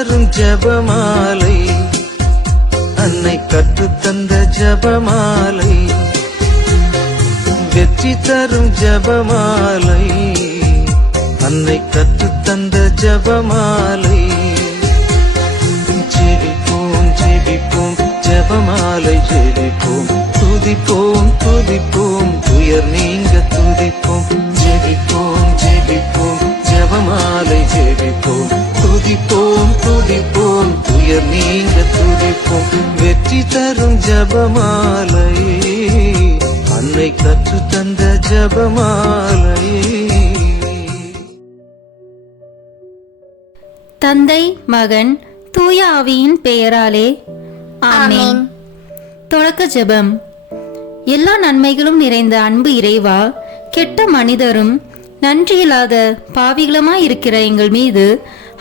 தரும் ஜபமாலை, அன்னை கற்றுத்தந்த ஜபமாலை, வெற்றி தரும் ஜபமாலை, அன்னை கற்றுத்தந்த ஜபமாலை. ஜெபிப்போம் ஜெபிப்போம் ஜபமாலை ஜெபிப்போம், துதிப்போம் துதிப்போம் துயர் நீங்க துதிப்போம். ஜெபிப்போம் ஜெபிப்போம் ஜபமாலை ஜெபிப்போம், துதிப்போம் துதிப்போம் துயர் நீங்க துதிப்போம். வெற்றி தரும் ஜபமாலை, அன்னை கற்று தந்த ஜபமாலை. தந்தை மகன் தூய ஆவியின் பெயராலே ஆமென். தொடக்க ஜெபம். எல்லா நன்மைகளும் நிறைந்த அன்பு இறைவா, கெட்ட மனிதரும் நன்றியில்லாத பாவிகளுமாயிருக்கிற எங்கள் மீது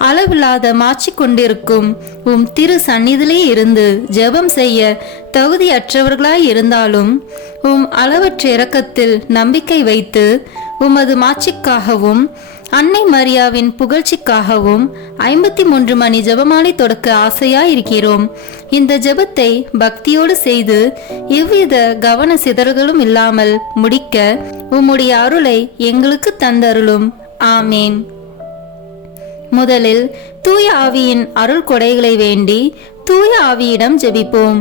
அளவில்லாத மாற்றி கொண்டிருக்கும் உம் திரு சந்நிதியிலே இருந்து ஜெபம் செய்ய தகுதியற்றவர்களாய் இருந்தாலும் உம் அளவற்ற இரக்கத்தில் நம்பிக்கை வைத்து உமது மாட்சிக்காகவும் அன்னை மரியாவின் புகழ்ச்சிக்காகவும் 53 மணி ஜெபமாலை தொடக்க ஆசையாயிருக்கிறோம். இந்த ஜெபத்தை பக்தியோடு செய்து எவ்வித கவன சிதறல்களும் இல்லாமல் முடிக்க உம்முடைய அருளை எங்களுக்கு தந்தருளும். ஆமேன். முதலில் தூய ஆவியின் அருள் கொடைகளை வேண்டி தூய ஆவியிடம் ஜெபிப்போம்.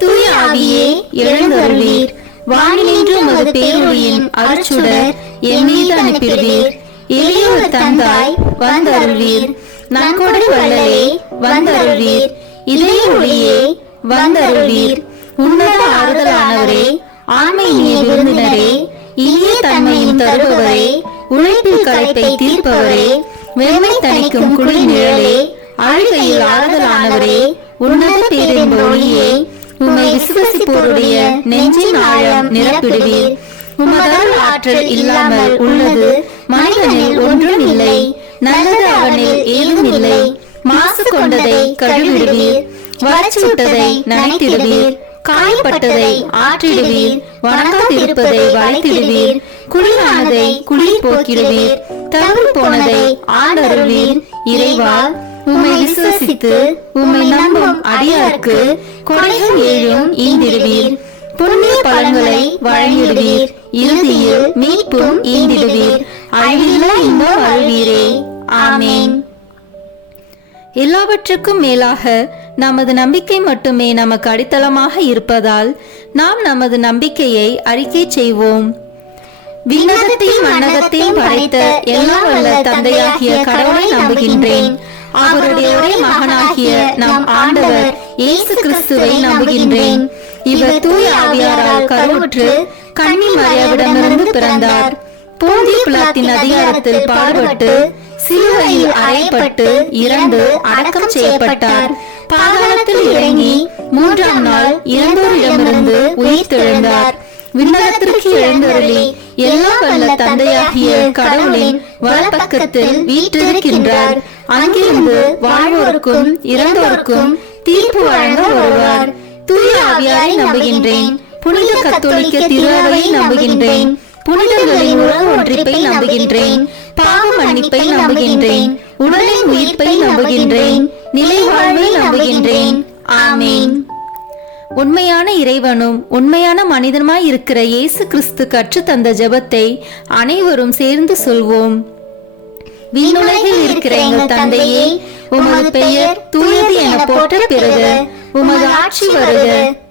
தூய ஆவியே எழுந்தருளீர், வானினின்று உமது பேரொளியின் அருட்சுடர் என் மீது அனுப்பிடுவீர். எளியோர் தந்தாய் வந்தருள்வீர், நன்கொடை வள்ளலே வந்தருள்வீர், இதய ஒளியே வந்தருள்வீர். உன்னத ஆறுதலானவரே, ஆண்மை இனிய விருந்தினரே, இனிய தன்மையும் தருபவரே, உழைப்பில் களைப்பை தீர்ப்பவரே, வெறுமை தணிக்கும் குளிர் நிழலே, அழுகையில் ஆறுதலானவரே, உன்னத பேரின்ப ஒளியே, உம்மை விசுவசிப்போருடைய நெஞ்சின் ஆழம் நிரப்பிடுவீர். உமதருள் ஆற்றல் இல்லாமல் உள்ளது மனிதனில் ஒன்றும் இல்லை, நல்லது அவனில் ஏதும் இல்லை. மாசு கொண்டதை கழுவிடுவீர், வறட்சி விட்டதை நனைத்திடுவீர், காயப்பட்டதை ஆற்றிடுவீர், வணங்காதிருப்பதை வளைத்திடுவீர், குளிரானதை குளிர் போக்கிடுவீர், தவறு போனதை ஆண்டருள்வீர். இறைவா, உம்மை விசுவசித்து உம்மை நம்பும் அடியாருக்கு கொடைகள் ஏழும் ஈந்திடுவீர், புண்ணிய பலன்களை வழங்கிடுவீர், இறுதியில் மீட்பும் ஈந்திடுவீர், அழிவில்லா இன்பம் அருள்வீரே. ஆமேன். எல்லாவற்றுக்கும் மேலாக நமது நம்பிக்கை மட்டுமே நமக்கு அடித்தளமாக இருப்பதால் நாம் நமது நம்பிக்கையை அறிக்கை செய்வோம். விண்ணகத்தையும் மண்ணகத்தையும் படைத்த எல்லாம் வல்ல தந்தையாகிய கடவுளை நம்புகின்றேன். அவருடைய ஒரே மகனாகிய நம் ஆண்டவர் இயேசு கிறிஸ்துவை நம்புகின்றேன். இவர் தூய ஆவியாரால் கருவுற்று கன்னி மரியாவிடமிருந்து பிறந்தார். போந்திய பிலாத்தின் அதிகாரத்தில் பாடுபட்டு சிலுவையில் அறையப்பட்டு இறந்து அடக்கம் செய்யப்பட்டார். பாதாளத்தில் இறங்கி 3ஆம் நாள் இறந்தோரிடமிருந்து உயிர் தெழுந்தார். விண்ணகத்திற்கு எழுந்தருளி எல்லா வல்ல தந்தையாகிய கடவுளின் வலப்பக்கத்தில் வீற்றிருக்கின்றார். அங்கிருந்து வாழ்வோருக்கும் இறந்தோருக்கும் தீர்ப்பு வழங்க வருவார். தூய ஆவியாரை நம்புகின்றேன். புனித கத்தோலிக்க திருஅவையை நம்புகின்றேன். புனிதர்களின் உறவு ஒன்றிப்பை நம்புகின்றேன். பாவ மன்னிப்பை நம்புகின்றேன். உடலின் உயிர்ப்பை நம்புகின்றேன். நிலை வாழ்வை நம்புகின்றேன். ஆமேன். உண்மையான இறைவனும் உண்மையான மனிதனுமாய் இருக்கிற இயேசு கிறிஸ்து கற்று தந்த ஜெபத்தை அனைவரும் சேர்ந்து சொல்வோம். விண்ணுலகில் இருக்கிற எங்கள் தந்தையே, உமது பெயர் தூயது என போற்ற பெறுக. உமது ஆட்சி வருக.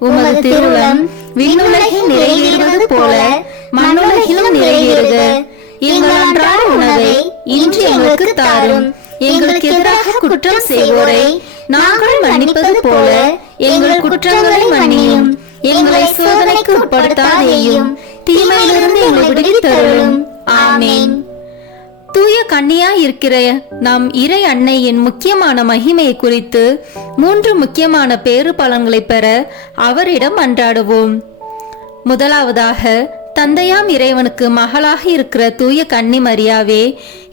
உமது திருவுளம் விண்ணுலகில் நிறைவேறுவது போல மண்ணுலகிலும் நிறைவேறுக. எங்கள் அன்றாட உணவை இன்று எங்களுக்கு தாரும். எங்களுக்கு எதிராக குற்றம் செய்வோரை நாங்கள் மன்னிப்பது போல எங்கள் குற்றங்களை மன்னியும். எங்களை சோதனைக்கு உட்படுத்தாதேயும், தீமையிலிருந்து எங்களை விடுவித்தருளும். ஆமேன். தூய கன்னியாய் இருக்கிற நம் இறை அன்னையின் முக்கியமான மகிமையை குறித்து 3 முக்கியமான பேறு பலன்களை பெற அவரிடம் அன்றாடுவோம். முதலாவதாக, தந்தையாம் இறைவனுக்கு மகளாக இருக்கிற தூய கன்னி மரியாவே,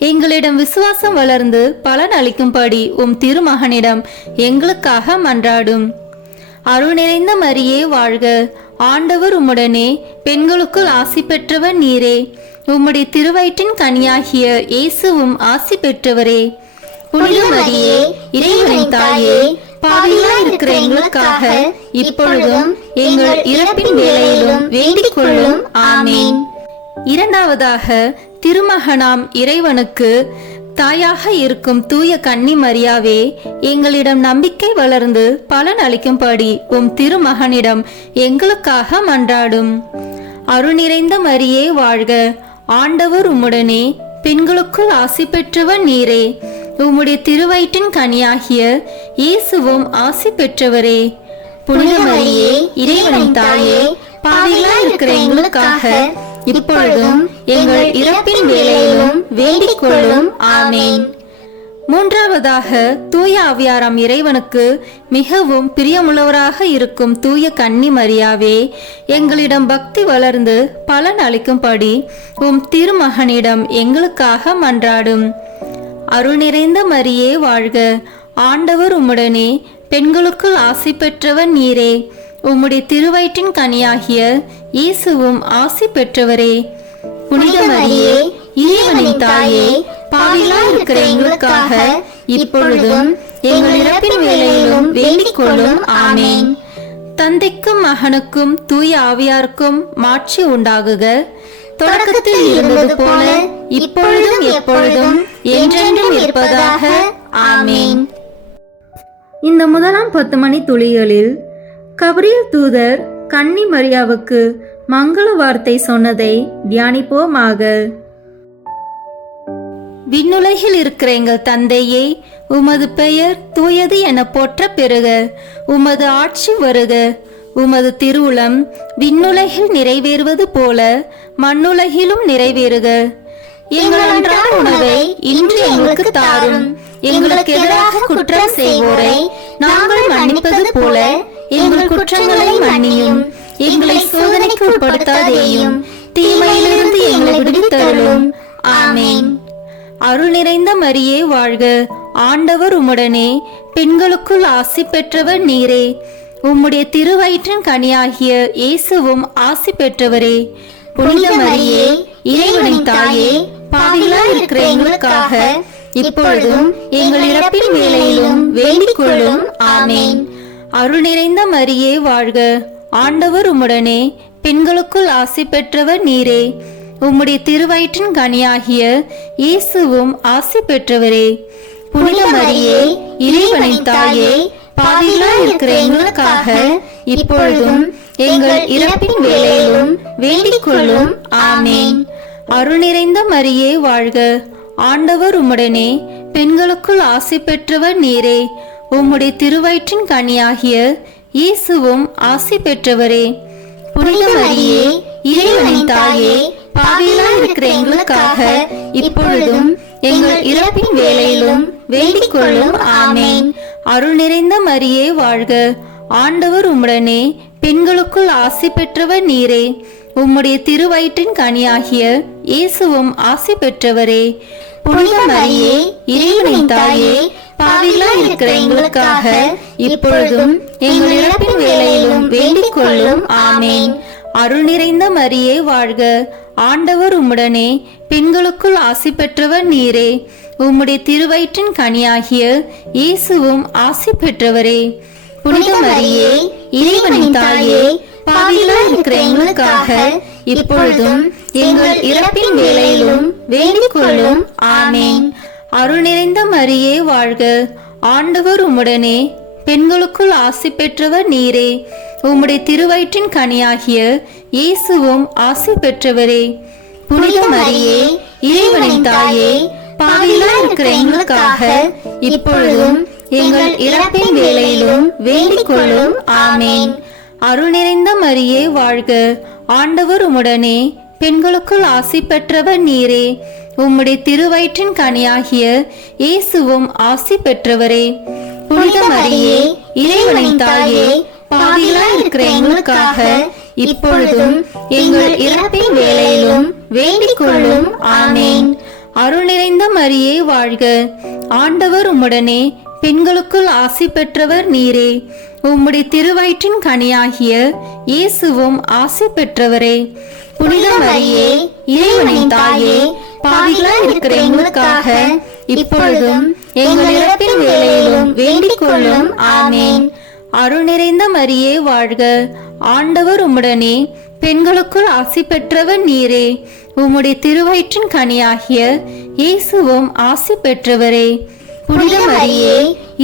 எங்களிடம் விசுவாசம் வளர்ந்து பலன் அளிக்கும்படி உம் திருமகனிடம் எங்களுக்காக மன்றாடும். அருள் நிறைந்த மரியே வாழ்க. ஆண்டவர் உம்முடனே, பெண்களுக்குள் ஆசி பெற்றவர் நீரே. உம்முடைய திருவயிற்றின் கனியாகிய இயேசுவும் ஆசி பெற்றவரே. புனித மரியே இறைவனின் தாயே, பாவிகளாய் இருக்கிற எங்களுக்காக இப்பொழுதும் எங்கள் இறப்பின் வேளையிலும் வேண்டிக் கொள்ளும். ஆமேன். இரண்டாவதாக, திருமகனாம் இறைவனுக்கு தாயாக இருக்கும் தூய கன்னி மரியாவே, எங்களிடம் நம்பிக்கை வளர்ந்து பலன் அளிக்கும்படி உம் திருமகனிடம் எங்களுக்காக மன்றாடும். அருள் நிறைந்த மரியே வாழ்க, ஆண்டவர் உம்முடனே, பெண்களுக்குள் ஆசி பெற்றவர் நீரே, உம்முடைய திருவயிற்றின் கனியாகிய இயேசுவும் ஆசி பெற்றவரே. புனித மரியே இறைவனின் தாயே, பாவிகளாய் இருக்கிற எங்களுக்காக இப்பொழுதும் எங்கள் இறப்பின் வேளையிலும் வேண்டிக் கொள்ளும். ஆமேன். மூன்றாவதாக, தூய ஆவியாராம் இறைவனுக்கு மிகவும் பிரியமுள்ளவராக இருக்கும் தூய கன்னி மரியாவே, எங்களிடம் பக்தி வளர்ந்து பலன் அளிக்கும்படி உம் திருமகனிடம் எங்களுக்காக மன்றாடும். அருள் நிறைந்த மரியே வாழ்க, ஆண்டவர் உம்முடனே, பெண்களுக்குள் ஆசி பெற்றவர் நீரே, உம்முடைய திருவயிற்றின் கனியாகிய இயேசுவும் ஆசி பெற்றவரே. புனித மரியே இறைவனின் தாயே, பாவிகளாய் இருக்கிற எங்களுக்காக இப்பொழுதும் எங்கள் இறப்பின் வேளையிலும் வேண்டிக் கொள்ளும். ஆமேன். தந்தைக்கும் மகனுக்கும் தூய ஆவியாருக்கும் மாட்சி உண்டாகுக, தொடக்கத்தில் இருந்தது போல இப்பொழுதும் எப்பொழுதும் என்றென்றும் இருப்பதாக. ஆமேன். இந்த முதலாம் 10 மணி துளிகளில் கபிரியேல் தூதர் கன்னி மரியாவுக்கு மங்கள வார்த்தை சொன்னதை தியானிப்போமாக. விண்ணுலகில் இருக்கிற எங்கள் தந்தையே, உமது பெயர் தூயது என போற்ற பெறுக. உமது ஆட்சி வருக. உமது திருவுளம் விண்ணுலகில் நிறைவேறுவது போல மண்ணுலகிலும் நிறைவேறுக. எங்கள் அன்றாட உணவை இன்று எங்களுக்கு தாரும். எங்களுக்கு எதிராக குற்றம் செய்வோரை நாங்கள் மன்னிப்பது போல எங்கள் குற்றங்களை மன்னியும். எங்களை சோதனைக்கு உட்படுத்தாதேயும், தீமையிலிருந்து எங்களை விடுவித்தருளும். ஆமேன். அருள் நிறைந்த மரியே வாழ்க, ஆண்டவர் உம்முடனே, பெண்களுக்குள் ஆசி பெற்றவர் நீரே, உம்முடைய திருவயிற்றின் கனியாகிய இயேசுவும் ஆசி பெற்றவரே. புனித மரியே இறைவனின் தாயே, பாவிகளாய் இருக்கிற எங்களுக்காக இப்பொழுதும் எங்கள் இறப்பின் வேளையிலும் வேண்டிக் கொள்ளும். ஆமேன். அருள் நிறைந்த மரியே வாழ்க, ஆண்டவர் உம்முடனே, பெண்களுக்குள் ஆசி பெற்றவர் நீரே, உம்முடைய திருவயிற்றின் கனியாகிய இயேசுவும் ஆசி பெற்றவரே. புனித மரியே இறைவனின் தாயே, பாவிகளாய் இருக்கிற எங்களுக்காக இப்பொழுதும் எங்கள் இறப்பின் வேளையிலும் வேண்டிக் கொள்ளும். ஆமேன். அருள் நிறைந்த மரியே வாழ்க, ஆண்டவர் உம்முடனே, பெண்களுக்குள் ஆசி பெற்றவர் நீரே, உம்முடைய திருவயிற்றின் கனியாகிய இயேசுவும் ஆசி பெற்றவரே. புனித மரியே இறைவனின் தாயே, பாவிகளாய் இருக்கிற எங்களுக்காக இப்பொழுதும் எங்கள் இறப்பின் வேளையிலும் வேண்டிக் கொள்ளும். ஆமேன். அருள் நிறைந்த மரியே வாழ்க, ஆண்டவர் உம்முடனே, பெண்களுக்குள் ஆசி பெற்றவர் நீரே, உம்முடைய திருவயிற்றின் கனியாகிய இயேசுவும் ஆசி பெற்றவரே. புனித மரியே இறைவனின் தாயே, பாவிகளாய் இருக்கிற எங்களுக்காக இப்பொழுதும் எங்கள் இறப்பின் வேளையிலும் வேண்டிக் கொள்ளும். ஆமேன். அருள் நிறைந்த மரியே வாழ்க, ஆண்டவர் உம்முடனே, பெண்களுக்குள் ஆசி பெற்றவர் நீரே, உம்முடைய திருவயிற்றின் கனியாகிய இயேசுவும் ஆசி பெற்றவரே. புனித மரியே இறைவனின் தாயே, பாவிகளாய் இருக்கிற எங்களுக்காக இப்பொழுதும் எங்கள் இறப்பின் வேளையிலும் வேண்டிக் கொள்ளும். ஆமேன். அருள் நிறைந்த மரியே வாழ்க, ஆண்டவர் உம்முடனே, பெண்களுக்குள் ஆசி பெற்றவர் நீரே, உம்முடைய திருவயிற்றின் கனியாகிய இயேசுவும் ஆசி பெற்றவரே. புனித மரியே இறைவனின் தாயே, பாவிகளாய் இருக்கிற எங்களுக்காக இப்பொழுதும் எங்கள் இறப்பின் வேளையிலும் வேண்டிக் கொள்ளும். ஆமேன். அருள் நிறைந்த மரியே வாழ்க, ஆண்டவர் உம்முடனே, பெண்களுக்குள் ஆசி பெற்றவர் நீரே, உம்முடைய திருவயிற்றின் கனியாகிய இயேசுவும் ஆசி பெற்றவரே. புனித மரியே இறைவனின் தாயே, பாவிகளாய் இருக்கிற எங்களுக்காக இப்பொழுதும் எங்கள் இறப்பின் வேளையிலும் வேண்டிக் கொள்ளும். ஆமேன். அருள் நிறைந்த மரியே வாழ்க, ஆண்டவர் உம்முடனே, பெண்களுக்குள் ஆசி பெற்றவர் நீரே, உம்முடைய திருவயிற்றின் கனியாகிய இயேசுவும் ஆசி பெற்றவரே. புனித மரியே இறைவனின் தாயே, பாவிகளாய் இருக்கிற எங்களுக்காக இப்பொழுதும் எங்கள் இறப்பின் வேளையிலும் வேண்டிக் கொள்ளும். ஆமேன். அருள் நிறைந்த மரியே வாழ்க, ஆண்டவர் உம்முடனே, பெண்களுக்குள் ஆசி பெற்றவர் நீரே. உம்முடைய திருவயிற்றின் கனியாகிய இயேசுவும் ஆசி பெற்றவரே. புனித மரியே,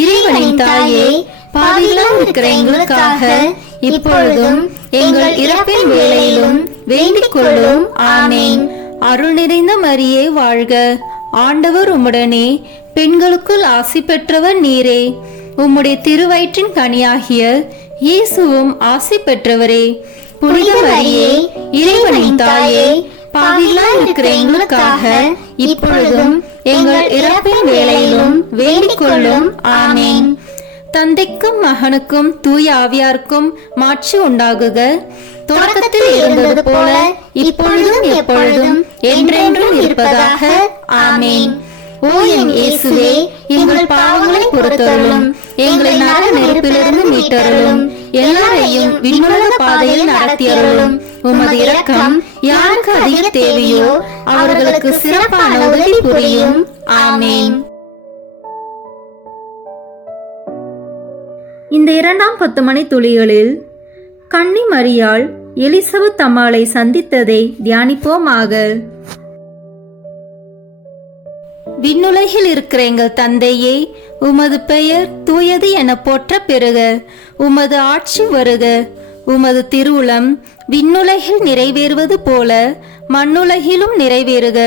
இறைவனின் தாயே, பாவிகளாய் இருக்கிற எங்களுக்காக இப்பொழுதும் எங்கள் இறப்பின் வேளையிலும் வேண்டிக் கொள்ளும். ஆமேன். அருள் நிறைந்த மரியே வாழ்க, ஆண்டவர் உம்முடனே, பெண்களுக்குள் ஆசி பெற்றவர் நீரே. உம்முடைய திருவயிற்றின் கனியாகிய இயேசுவும் ஆசி பெற்றவரே. புனித மரியே, இறைவனின் தாயே, பாவிகளாய் இருக்கிற எங்களுக்காக இப்பொழுதும் எங்கள் இறப்பின் வேளையிலும் வேண்டிக் கொள்ளும். ஆமேன். தந்தைக்கும் மகனுக்கும் தூய ஆவியாருக்கும் மாட்சி உண்டாகுக. தொடக்கத்தில் இருந்தது போல இப்பொழுதும் எப்பொழுதும் என்றென்றும் இருப்பதாக. ஆமேன். ஓ என் இயேசுவே, எங்கள் பாவங்களை பொறுத்தருளும், எங்களை நரக நெருப்பிலிருந்து மீட்டருளும், எல்லாரையும் விண்ணுலக பாதையில் நடத்தியருளும். உமது இரக்கம் யாருக்கு அதிக தேவையோ அவர்களுக்கு சிறப்பான உதவி புரியும். ஆமேன். இந்த இரண்டாம் 10 மணி துளிகளில் கன்னி மரியாள் எலிசபெத் அம்மாளை சந்தித்ததை தியானிப்போமாக. விண்ணுலகில் இருக்கிற எங்கள் தந்தையே, உமது பெயர் தூயது என போற்ற பெறுக. உமது ஆட்சி வருக. உமது திருவுளம் விண்ணுலகில் நிறைவேறுவது போல மண்ணுலகிலும் நிறைவேறுக.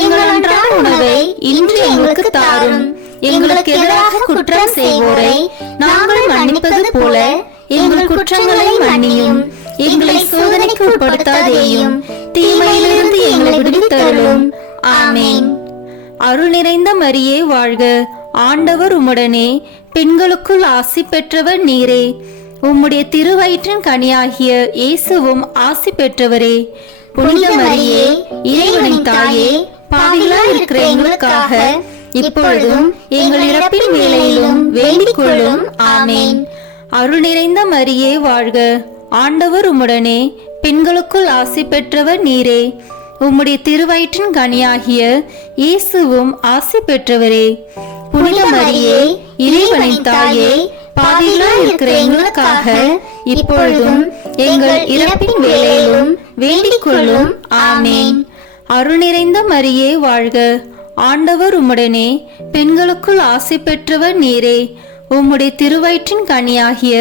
எங்கள் அன்றாட உணவை இன்று எங்களுக்கு தாரும். எங்களுக்கு எதிராக குற்றம் செய்வோரை நாங்கள் மன்னிப்பது போல எங்கள் குற்றங்களை மன்னியும். எங்களை சோதனைக்கு உட்படுத்தாதேயும், தீமையிலிருந்து எங்களை விடுவித்தருளும். ஆமேன். அருள் நிறைந்த மரியே வாழ்க, ஆண்டவர் உம்முடனே, பெண்களுக்குள் ஆசி பெற்றவர் நீரே. உம்முடைய திருவயிற்றின் கனியாகிய இயேசுவும் ஆசி பெற்றவரே. புனித மரியே, இறைவனின் தாயே, பாவிகளாய் இருக்கிற எங்களுக்காக இப்பொழுதும் எங்கள் இறப்பின் வேளையிலும் வேண்டிக் கொள்ளும். ஆமேன். அருள் நிறைந்த மரியே வாழ்க, ஆண்டவர் உம்முடனே, பெண்களுக்குள் ஆசி பெற்றவர் நீரே. உம்முடைய திருவயிற்றின் கனியாகிய இயேசுவும் ஆசி பெற்றவரே. புனித மரியே, இறைவனின் தாயே, பாவிகளாய் இருக்கிற எங்களுக்காக இப்பொழுதும் எங்கள் இறப்பின் வேளையிலும் வேண்டிக் கொள்ளும். ஆமேன். அருள் நிறைந்த மரியே வாழ்க, ஆண்டவர் உம்முடனே, பெண்களுக்குள் ஆசி பெற்றவர் நீரே. உம்முடைய திருவயிற்றின் கனியாகிய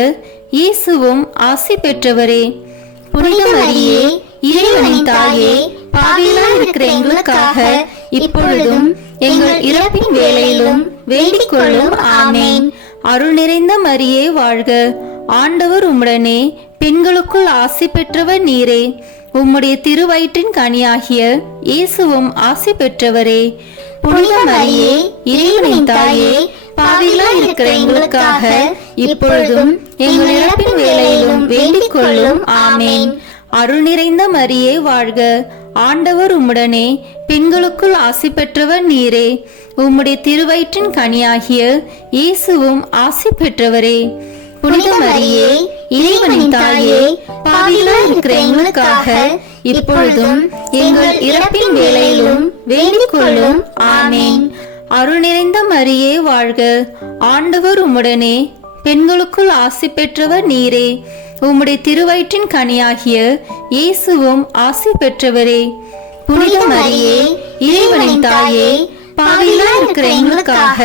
இயேசுவும் ஆசி பெற்றவரே. புனித மரியே, இறைவனின் தாயே, பாவிகளாய் இருக்கிற எங்களுக்காக இப்பொழுதும் எங்கள் இறப்பின் வேளையிலும் வேண்டிக் கொள்ளும். ஆமேன். அருள் நிறைந்த மரியே வாழ்க, ஆண்டவர் உம்முடனே, பெண்களுக்குள் ஆசி பெற்றவர் நீரே. உம்முடைய திருவயிற்றின் கனியாகிய இயேசுவும் ஆசி பெற்றவரே. புனித மரியே, இறைவனின் தாயே, பாவிகளாய் இருக்கிற எங்களுக்காக இப்பொழுதும் எங்கள் இறப்பின் வேளையிலும் வேண்டிக் கொள்ளும். ஆமேன். அருள் நிறைந்த மரியே வாழ்க, ஆண்டவர் உம்முடனே, பெண்களுக்குள் ஆசி பெற்றவர் நீரே. உம்முடைய திருவயிற்றின் கனியாகிய இயேசுவும் ஆசி பெற்றவரே. புனித மரியே, இறைவனின் தாயே, பாவிகளாய் இருக்கிற எங்களுக்காக இப்பொழுதும் எங்கள் இறப்பின் வேளையிலும் வேண்டிக் கொள்ளும். ஆமேன். அருள் நிறைந்த மரியே வாழ்க, ஆண்டவர் உம்முடனே, பெண்களுக்குள் ஆசி பெற்றவர் நீரே. உம்முடைய திருவயிற்றின் கனியாகிய இயேசுவும் ஆசி பெற்றவரே. புனித மரியே, இறைவனின் தாயே, பாவிகளாய் இருக்கிற எங்களுக்காக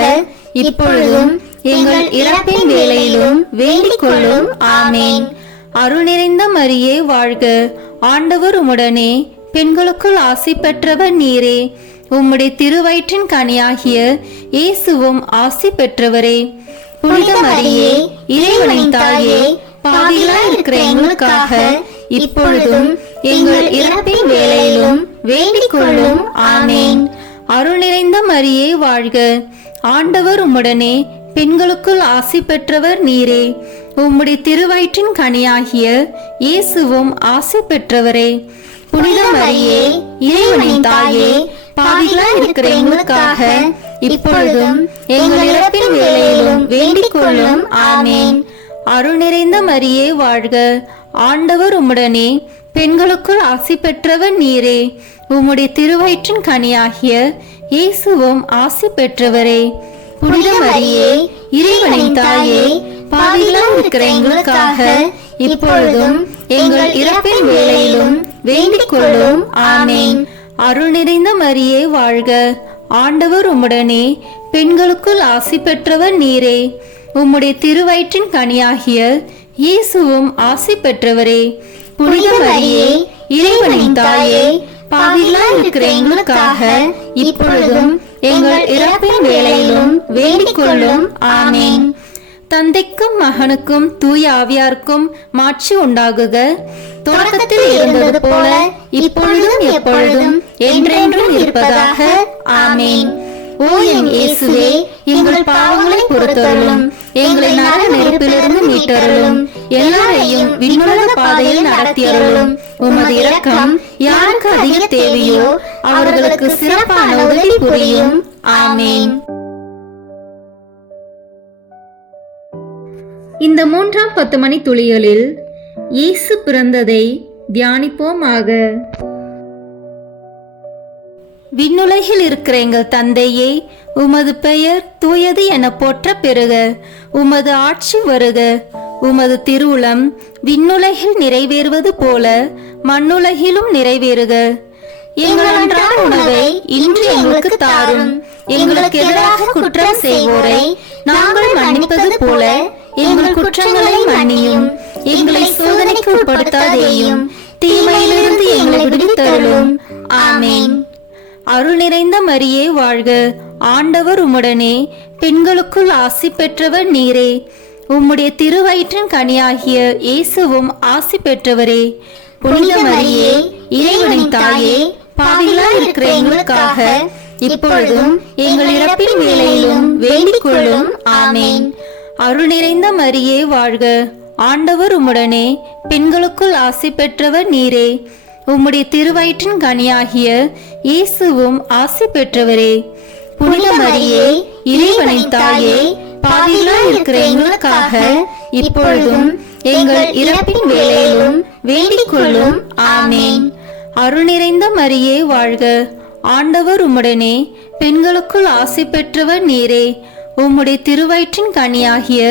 இப்பொழுதும் எங்கள் இறப்பின் வேளையிலும் வேண்டிக் கொள்ளும். ஆமேன். அருள் நிறைந்த மரியே வாழ்க, ஆண்டவர் உம்முடனே, பெண்களுக்குள் ஆசி பெற்றவர் நீரே. உம்முடைய திருவயிற்றின் கனியாகிய இயேசுவும் ஆசி பெற்றவரே. புனித மரியே, இறைவனின் தாயே, பாவிகளாய் இருக்கிற எங்களுக்காக இப்பொழுதும் எங்கள் இறப்பின் வேளையிலும் வேண்டிக் கொள்ளும். ஆமேன். அருள் நிறைந்த மரியே வாழ்க, ஆண்டவர் உம்முடனே, பெண்களுக்குள் ஆசி பெற்றவர் நீரே. உம்முடைய திருவயிற்றின் கனியாகிய இயேசுவும் ஆசி பெற்றவரே. புனித மரியே, இறைவனின் தாயே, பாவிகளாய் இருக்கிற எங்களுக்காக இப்பொழுதும் எங்கள் இறப்பின் வேளையிலும் வேண்டிக் கொள்ளும். ஆமேன். அருள் நிறைந்த மரியே வாழ்க, ஆண்டவர் உம்முடனே, பெண்களுக்குள் ஆசி பெற்றவர் நீரே. உம்முடைய திருவயிற்றின் கனியாகிய இயேசுவும் ஆசி பெற்றவரே. புனித மரியே, இறைவனின் தாயே, பாவிகளாய் இருக்கிற எங்களுக்காக இப்பொழுதும் எங்கள் இறப்பின் வேளையிலும் வேண்டிக் கொள்ளும். ஆமென். அருள் நிறைந்த மரியே வாழ்க. ஆண்டவர் உம்முடனே, பெண்களுக்குள் ஆசி பெற்றவர் நீரே. உம்முடைய திருவயிற்றின் கனியாகிய இயேசுவும் ஆசி பெற்றவரே. புனித மரியே, இறைவனின் தாயே, பாவிகளாய் இருக்கிற எங்களுக்காக இப்பொழுதும் எங்கள் இறப்பின் வேளையிலும் வேண்டிக் கொள்ளும். ஆமென். தந்தைக்கும் மகனுக்கும் தூய ஆவியாருக்கும் மாட்சி உண்டாகுக. தொடக்கத்தில் இருந்தது போல இப்பொழுதும் எப்பொழுதும் என்றென்றும் இருப்பதாக. ஆமென். ஓ என் இயேசுவே, எங்கள் பாவங்களை பொறுத்தருளும், எங்களை நரக நெருப்பிலிருந்து மீட்டருளும், எல்லாரையும் விண்ணுலக பாதையில் நடத்தியருளும். உமது இரக்கம் யாருக்கு அதிக தேவையோ அவர்களுக்கு சிறப்பான உதவி புரியும். ஆமென். இந்த 3ஆம் 10 மணி துளிகளில் இயேசு பிறந்ததை தியானிப்போமாக. விண்ணுலகில் இருக்கிற எங்கள் தந்தையே, உமது பெயர் தூயது என போற்ற பெறுக. உமது ஆட்சி வருக. உமது திருவுளம் விண்ணுலகில் நிறைவேறுவது போல மண்ணுலகிலும் நிறைவேறுக. எங்கள் அன்றாட உணவை இன்று எங்களுக்கு தாரும். எங்களுக்கு எதிராக குற்றம் செய்வோரை நாங்கள் மன்னிப்பது போல எங்கள் குற்றங்களை மன்னியும். எங்களை சோதனைக்கு உட்படுத்தாதேயும், தீமையிலிருந்து எங்களை விடுவித்தருளும். ஆமென். அருள் நிறைந்த மரியே வாழ்க. ஆண்டவர் உம்முடனே, பெண்களுக்குள் ஆசி பெற்றவர் நீரே. உம்முடைய திருவயிற்றின் கனியாகிய இயேசுவும் ஆசி பெற்றவரே. புனித மரியே, இறைவனின் தாயே, பாவிகளாய் இருக்கிற எங்களுக்காக இப்பொழுதும் எங்கள் இறப்பின் வேளையிலும் வேண்டிக் கொள்ளும். ஆமென். அருள் நிறைந்த மரியே வாழ்க. ஆண்டவர் உம்முடனே, பெண்களுக்குள் ஆசி பெற்றவர் நீரே. உம்முடைய திருவயிற்றின் கனியாகிய இயேசுவும் ஆசி பெற்றவரே. புனித மரியே, இறைவனின் தாயே, பாவிகளாய் இருக்கிற எங்களுக்காக இப்பொழுதும் எங்கள் இறப்பின் வேளையிலும் வேண்டிக் கொள்ளும். ஆமென். அருள் நிறைந்த மரியே வாழ்க. ஆண்டவர் உம்முடனே, பெண்களுக்குள் ஆசி பெற்றவர் நீரே. உம்முடைய திருவயிற்றின் கனியாகிய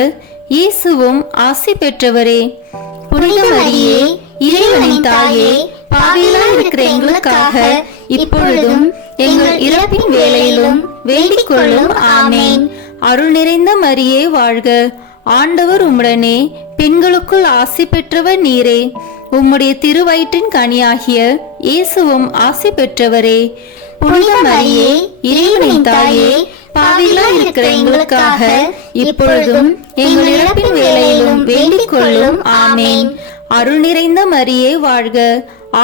இயேசுவும் ஆசி பெற்றவரே. புனித மரியே, இறைவனின் தாயே, பாவிகளாய் இருக்கிற எங்களுக்காக இப்பொழுதும் எங்கள் இறப்பின் வேளையிலும் வேண்டிக் கொள்ளும். ஆமென். அருள் நிறைந்த மரியே வாழ்க. ஆண்டவர் உம்முடனே, பெண்களுக்குள் ஆசி பெற்றவர் நீரே. உம்முடைய திருவயிற்றின் கனியாகிய இயேசுவும் ஆசி பெற்றவரே. புனித மரியே, இறைவனின் தாயே, பாவிகளாய் இருக்கிற எங்களுக்காக இப்பொழுதும் எங்கள் இறப்பின் வேளையிலும் வேண்டிக் கொள்ளும். ஆமென். அருள் நிறைந்த மரியே வாழ்க.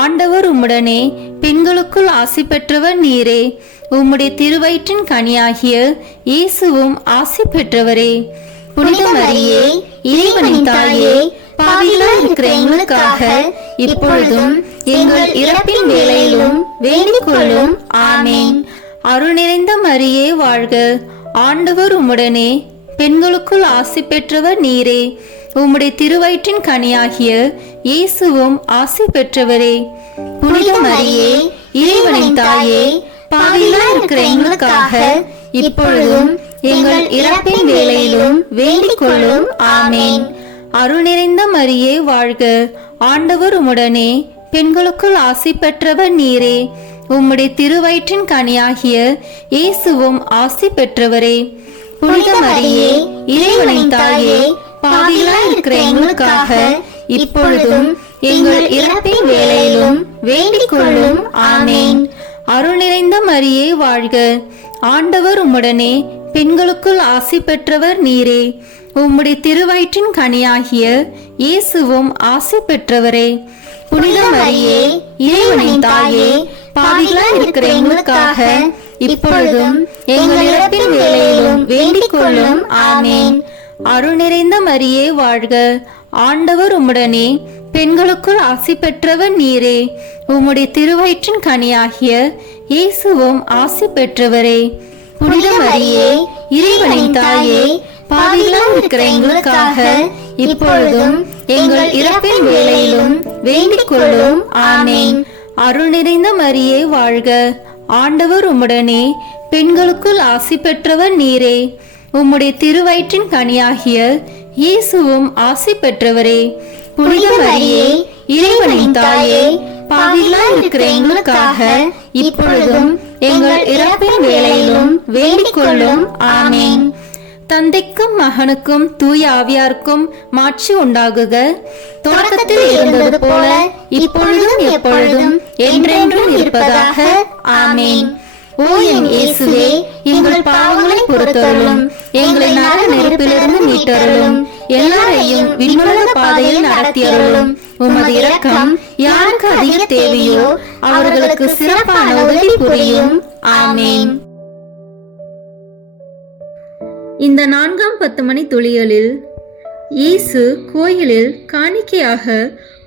ஆண்டவர் உம்முடனே, பெண்களுக்குள் ஆசி பெற்றவர் நீரே. உம்முடைய திருவயிற்றின் கனியாகிய இயேசுவும் ஆசி பெற்றவரே. புனித மரியே, இறைவனின் தாயே, பாவிகளாய் இருக்கிற எங்களுக்காக இப்பொழுதும் எங்கள் இறப்பின் வேளையிலும் வேண்டிக் கொள்ளும். ஆமென். அருள் நிறைந்த மரியே வாழ்க. ஆண்டவர் உம்முடனே, பெண்களுக்குள் ஆசி பெற்றவர் நீரே. உம்முடைய திருவயிற்றின் கனியாகிய இயேசுவும் ஆசி பெற்றவரே. புனித மரியே, இறைவனின் தாயே, பாவிகளாய் இருக்கிற எங்களுக்காக இப்பொழுதும் எங்கள் இறப்பின் வேளையிலும் வேண்டிக் கொள்ளும். ஆமென். அருள் நிறைந்த மரியே வாழ்க. ஆண்டவர் உம்முடனே, பெண்களுக்குள் ஆசி பெற்றவர் நீரே. உம்முடைய திருவயிற்றின் கனியாகிய இயேசுவும் ஆசி பெற்றவரே. புனித மரியே, இறைவனின் தாயே, பாவிகளாய் இருக்கிற எங்களுக்காக இப்பொழுதும் எங்கள் இறப்பின் வேளையிலும் வேண்டிக் கொள்ளும். ஆமென். அருள் நிறைந்த மரியே வாழ்க. ஆண்டவர் உம்முடனே, பெண்களுக்குள் ஆசி பெற்றவர் நீரே. உம்முடைய திருவயிற்றின் கனியாகிய இயேசுவும் ஆசி பெற்றவரே. புனித மரியே, இறைவனின் தாயே, பாவிகளாய் இருக்கிற எங்களுக்காக இப்பொழுதும் எங்கள் இறப்பின் வேளையிலும் வேண்டிக் கொள்ளும். ஆமென். அருள் நிறைந்த மரியே வாழ்க. ஆண்டவர் உம்முடனே, பெண்களுக்குள் ஆசி பெற்றவர் நீரே. உம்முடைய திருவயிற்றின் கனியாகிய இயேசுவும் ஆசி பெற்றவரே. புனித மரியே, இறைவனின் தாயே, பாவிகளாய் இருக்கிற எங்களுக்காக இப்பொழுதும் எங்கள் இறப்பின் வேளையிலும் வேண்டிக் கொள்ளும். ஆமென். அருள் நிறைந்த மரியே வாழ்க. ஆண்டவர் உம்முடனே, பெண்களுக்குள் ஆசி பெற்றவர் நீரே. உம்முடைய திருவயிற்றின் கனியாகிய இயேசுவும் ஆசி பெற்றவரே. புனித மரியே, இறைவனின் தாயே, பாவிகளாய் இருக்கிற எங்களுக்காக இப்பொழுதும் எங்கள் இறப்பின் வேளையிலும் வேண்டிக் கொள்ளும். ஆமேன். தந்தைக்கும் மகனுக்கும் தூய ஆவியாருக்கும் மாட்சி உண்டாகுக. தொடக்கத்தில் இருந்தது போல இப்பொழுதும் எப்பொழுதும் என்றென்றும் இருப்பதாக. ஆமேன். ஓ என் இயேசுவே, எங்கள் பாவங்களை பொறுத்தருளும், எங்களை நரக நெருப்பிலிருந்து மீட்டருளும், எல்லாரையும் விண்ணுலக பாதையில் நடத்தியருளும். உமது இரக்கம் யாருக்கு அதிக தேவையோ அவர்களுக்கு சிறப்பான உதவி புரியும். ஆமேன். இந்த 4ஆம் 10 மணி துளிகளில் இயேசு கோயிலில் காணிக்கையாக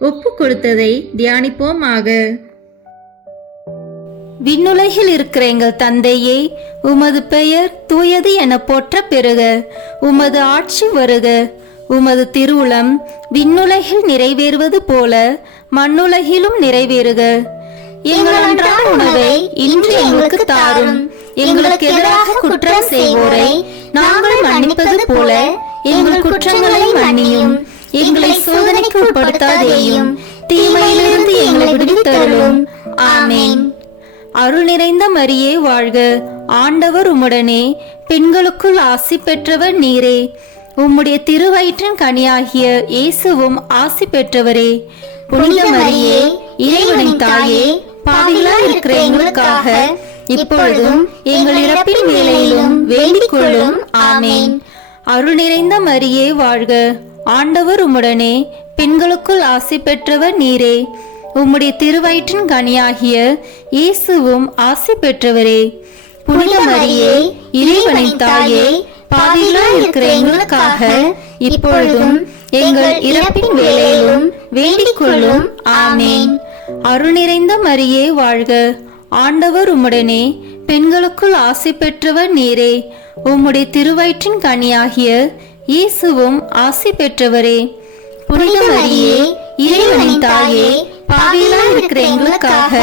ஒப்பு கொடுத்ததை தியானிப்போமாக. விண்ணுலகில் இருக்கிற எங்கள் தந்தையே, உமது பெயர் தூயது என போற்ற பெறுக. உமது ஆட்சி வருக. உமது திருவுளம் விண்ணுலகில் நிறைவேறுவது போல மண்ணுலகிலும் நிறைவேறுக. எங்கள் அன்றாட உணவை இன்று எங்களுக்கு தாரும். எங்களுக்கு எதிராக குற்றம் செய்வோரை நாங்கள் மன்னிப்பது போல எங்கள் குற்றங்களை மன்னியும். எங்களை சோதனைக்கு உட்படுத்தாதேயும், தீமையிலிருந்து எங்களை விடுவித்தருளும். ஆமேன். அருள் நிறைந்த மரியே வாழ்க. ஆண்டவர் உம்முடனே, பெண்களுக்குள் ஆசி பெற்றவர் நீரே. உம்முடைய திருவயிற்றின் கனியாகிய இயேசுவும் ஆசி பெற்றவரே. புனித மரியே, இறைவனின் தாயே, பாவிகளாய் இருக்கிற எங்களுக்காக இப்பொழுதும் எங்கள் இறப்பின் வேளையிலும் வேண்டிக் கொள்ளும். ஆமேன். அருள் நிறைந்த மரியே வாழ்க. ஆண்டவர் உம்முடனே, பெண்களுக்குள் ஆசி பெற்றவர் நீரே. உம்முடைய திருவயிற்றின் கனியாகிய இயேசுவும் ஆசி பெற்றவரே. புனித மரியே, இறைவனின் தாயே, பாவிகளாய் இருக்கிற எங்களுக்காக இப்பொழுதும் எங்கள் இறப்பின் வேளையிலும் வேண்டிக் கொள்ளும். ஆமேன். அருள் நிறைந்த மரியே வாழ்க. ஆண்டவர் உம்முடனே, பெண்களுக்குள் ஆசி பெற்றவர் நீரே. உம்முடைய திருவயிற்றின் கனியாகிய இயேசுவும் ஆசி பெற்றவரே. புனித மரியே, இறைவனின் தாயே, பாவிகளாய் இருக்கிற எங்களுக்காக